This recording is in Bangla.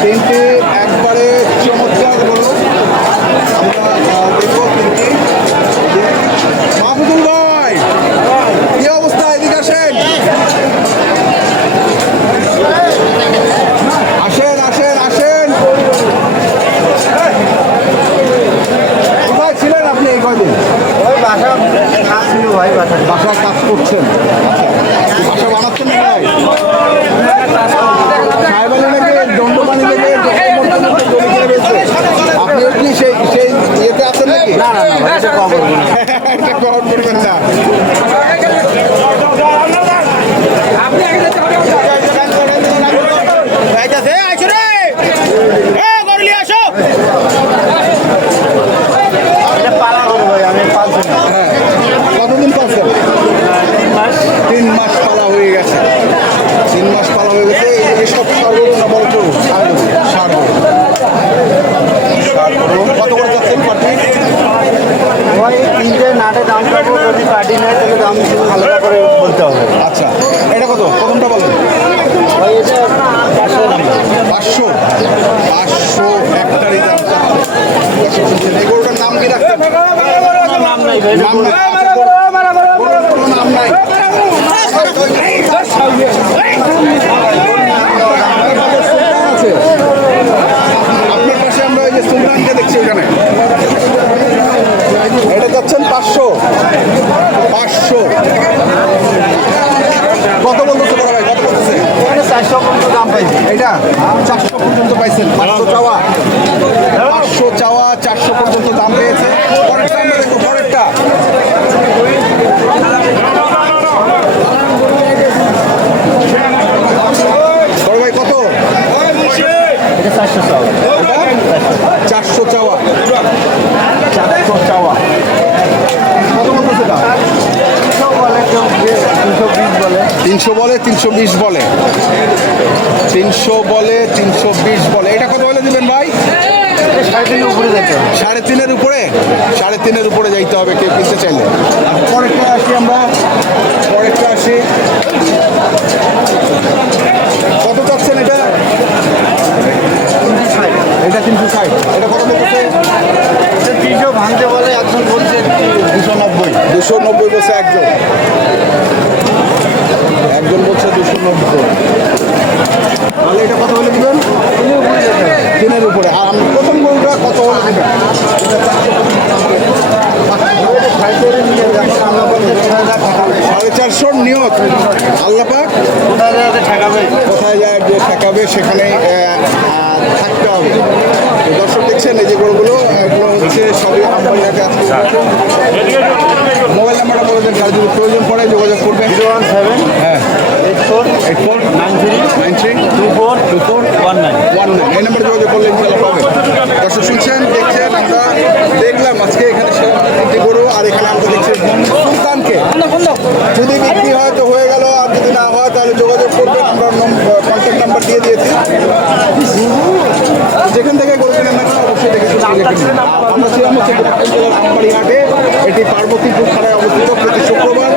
তিনটি একবারে চমৎকার গরু আমরা দেখবো তিনটি। মাহফুজুল ভাই কি অবস্থা, এদিকে আসেন আসেন আসেন আসেন। কোথায় ছিলেন আপনি এই কয়দিন? ওই বাসা কাজ ছিল ভাই, বাসায় কাজ করছেন? বাসা বানাচ্ছেন না ভাই? সাহেবানি থেকে দণ্ডপানি থেকে আপনি কি সেই সেই ইয়েতে আছেন নাকি? না না না এটা কবর এটা কভার করবেন না। এটা পালা করবো ভাই, আমি পালছি না। হ্যাঁ, কতদিন পাচ্ছেন? 3 মাস পালা হয়ে গেছে। 3 মাস পালা হয়ে গেছে। এসব সারগরু না বড় গরু? সারগরু। কত করে যাচ্ছেন পাটি? ভাই তিনটে নাটে দাম পাবো, যদি পার্টি নেয় তাহলে দাম একটু হালকা করে বলতে হবে। আচ্ছা, এটা কত? প্রথমটা বলেন। ভাই এটা 500 দাম। 500 একটারই দাম। এই গরুটার নাম কি রাখছেন? নাম নাই ভাই, নাম নাই। গরুর কোনো নাম নাই। আছে। আপনার পাশে আমরা ওই যে সুলতানকে দেখছি ওখানে। এটা যাচ্ছেন 500। কত বলতেছে বড় ভাই, কত বলতেছে? 400 পর্যন্ত দাম পাইছি। এটা 400 পর্যন্ত পাইছেন। 500 চাওয়া, 500 চাওয়া, 400 পর্যন্ত দাম পেয়েছে। পরেরটা আমরা দেখবো, পরেরটা। বড় ভাই কত? এটা 400 চাও। 400 চাওয়া, 400 চাওয়া। কত বলতেছে দাম? 300 বলে, কেউ 320 বলে। 300 বলে, 320 বলে, 300 বলে, 320 বলে। এটা কত বলে দিবেন ভাই? 3.5 উপরে যেতে হবে। 3.5-এর উপরে? 3.5-এর উপরে যাইতে হবে কেউ কিনতে চাইলে। পরেরটা আসি আমরা, পরেরটা আসি। কত চাচ্ছেন এটা? 360। এটা 360। এটা কত বলতেছে? এটা 300 ভাঙতে বলে, একজন বলছে 290। 290 বলছে একজন, একজন বলছে 290। তাহলে এটা কত হলে দিবেন? 3-এর উপরে। আর আমি প্রথম গরুটা কত হলে দিবেন? সাড়ে 400 নিয়ত। আল্লাপাক কোথায় যায় যে ঠেকাবে সেখানে থাকতে হবে। তো দর্শক দেখছেন এই যে গরুগুলো, এগুলো হচ্ছে সবই আমবাড়িয়াতে আজকে। মোবাইল নাম্বারটা বলে দেন, কার যদি প্রয়োজন পড়ে যোগাযোগ করবেন। 017 হ্যাঁ, 84 84 93 93 24 24 19। 19। এই নাম্বারে যোগাযোগ করলে ইনশাল্লাহ পাবেন। দর্শক শুনছেন, দেখছেন, আমরা দেখলাম আজকে এখানে তিনটি গরু। আর এখানে আমরা দেখছি সুলতানকে। যদি বিক্রি হয় তো হয়ে গেল, আর যদি না হয় তাহলে যোগাযোগ করবেন। আমরা কন্ট্যাক্ট নাম্বার দিয়ে দিয়েছি। যেখান থেকে গরু কেনেন না কেন অবশ্যই দেখে শুনে কিনে কিনবেন। আমরা ছিলাম হচ্ছে গোপালগঞ্জ জেলার আমবাড়ি হাটে। এটি পার্বতীপুর থানায় অবস্থিত। প্রতি শুক্রবার